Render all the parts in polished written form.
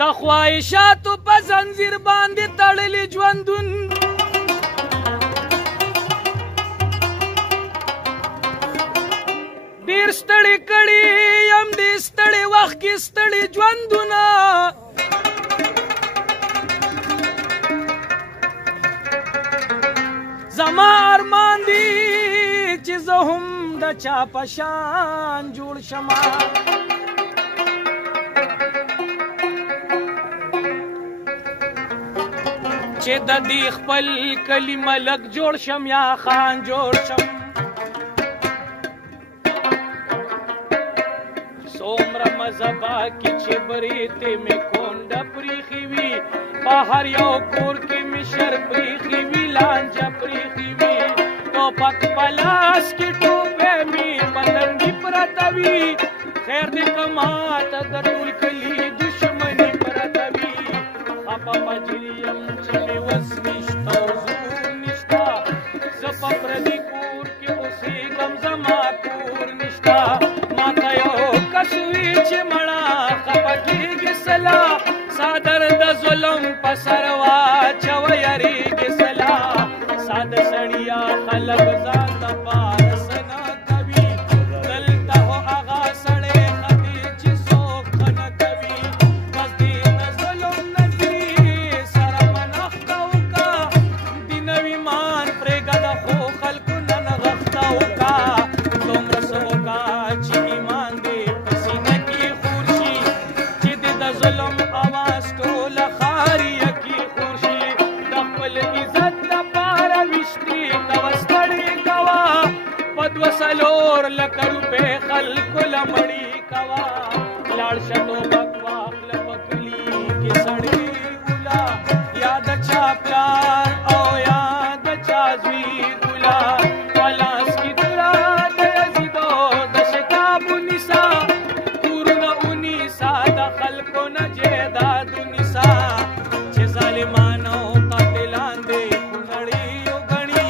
د خواهشاتو په زنځیر باندې تړلي ژوندون ډېر ستړي کړي یم دې ستړي وخت کې ستړي ژوندونه زما ارمان دی چې زه هم د چا په شان جوړ شمه چې د دې خپل کلي ملک جوړ شم یا خان جوړ شم څومره مذهبه کې چې برېتې مې کونډه پریښې وي په هر یو کور کې مې شر پریښې وي لانجه پریښې وي ټوپک په لاس کې ټوپې مې په تندي پرته وي خیر دې که ماته د ټول کلي دشمني پرته وي خپه مجل یم چې مې وس نشته او زور نشته زه په پردي کور کې اوسېږم زما کور نشته ماته یو کس وي چې مړه خپه کېږي سلا سادر د ظلم په سر واچوه یریږي سلا ساده سړیا خلک ځان دپاره څه نه کوي دلته خو هغه سړی ښه دی چې څوک ښه نه کوي بس دې د ظلم نه ځي سره منښته وکړه دین او ایمان پرېږده د ښو خلکو نه نغښته وکړه دومره څه وکړه چې ایمان دې په سینه کې خور شي چې دې د ظلم اواز ټوله ښاریه کې خور شي د خپل عزت دپاره ویشتي کوه ستړې کوه په دوه څلور لکه روپۍ خلکو له مړي کوه لاړ شه ټوپک واخله په کلي کې سړې اوله یا د چا پلار او یا د چا زوی ګوله په لاس کې توره د یزیدو د شتاب ونیسه کورونه ونیسه د خلکو نه جیداد ونیسه چې ظالمان او قاتلان دې خونړي وګڼي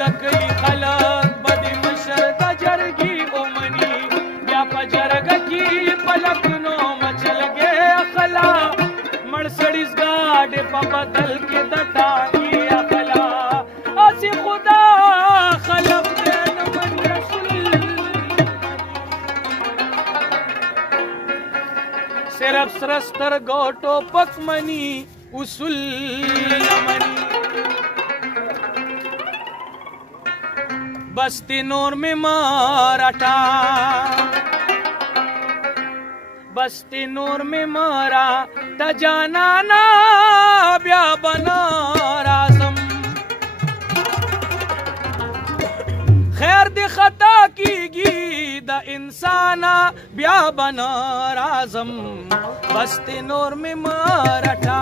د کلي خلک به د مشر د جرګې ومني بیا په جرګه کې په لکونو مچلګې اخلا مړ سړي زګاډې په بدل کې د ټانګې اخلا هسې خدا خلق دې نه مني رسول صرف سره سترګو ټوپک مني اصول نه مني بستی نور میں ماراٹا بستی نور میں مارا تا جانا نا بیا بنا رازم خیر دی خطا کیگی دا انسانا بیا بنا رازم بستی نور میں ماراٹا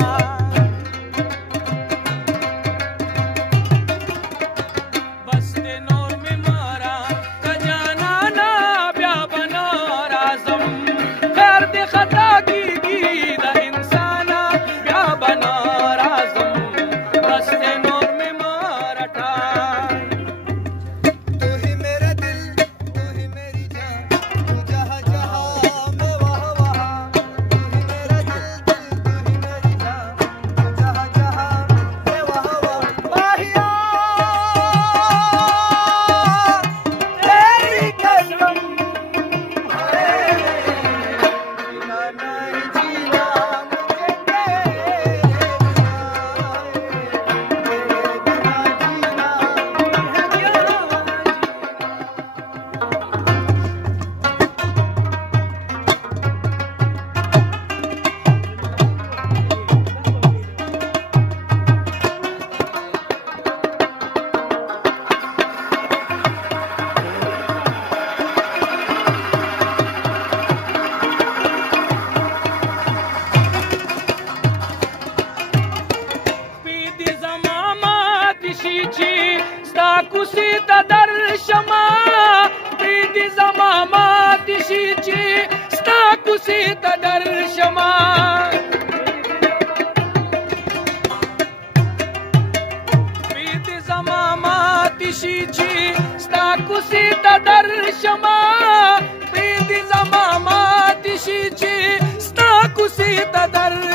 در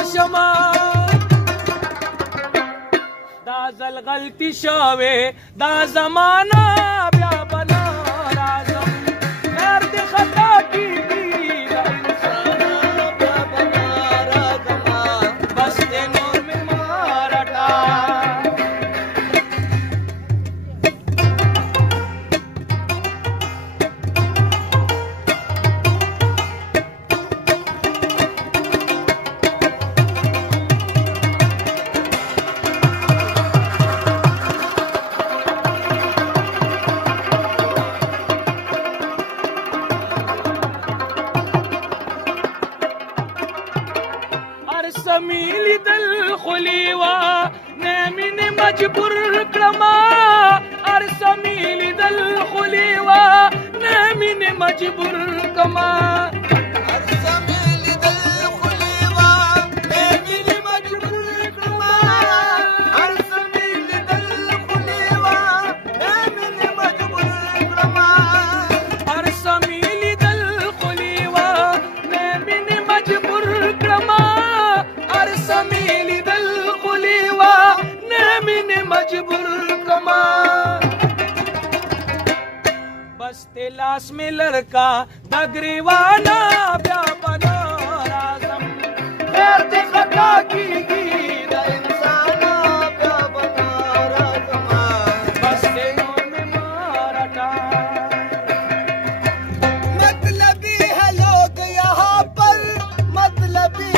غلطی شوه دا زمانہ بیا بنا راځم خیر دې خطا کیږي دا انسان بیا بنا راځم بس دې نور مې مارټا سمیلی دل خلیوا نامین مجبور کرما ار سمیلی دل خلیوا نامین مجبور کما ار سمیلی دل خلیوا نامین مجبور کرما ار سمیلی دل خلیوا نامین مجبور کرما ار سمیلی دل خلیوا نامین مجبور کرما سمیلی دل خلیوا نامین مجبور کما بس تلاس میں لڑکا دگریوانا بیا بنا راځم خیر دې خطا کیږي دا انسانا بیا بنا راځم بس دې نور مې مارټا مطلبی ہے لوگ یہاں پر مطلبی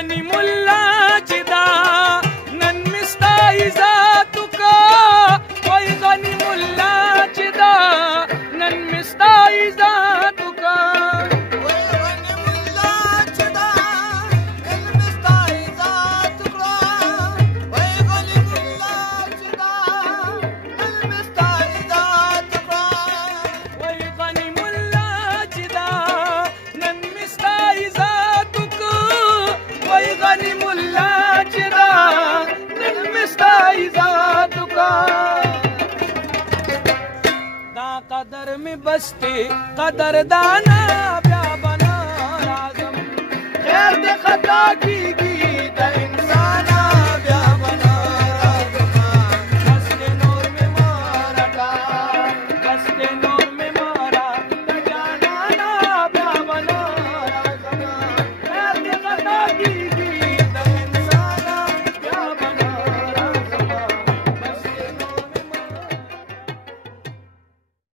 غنی ملا چدا نن مستا ذاتو کا وای غنی ملا چدا نن مستا ذاتو کا وای غنی ملا چدا نن مستا ذاتو کا وای غنی ملا چدا نن مستا ذاتو کا وای غنی ملا چدا نن مستا ذاتو کا غنی ملا چدا نن مستا ذاتو کا دا قدر میں بستے قدر دانا بیا بنا راځم خیر دې خطا کیږي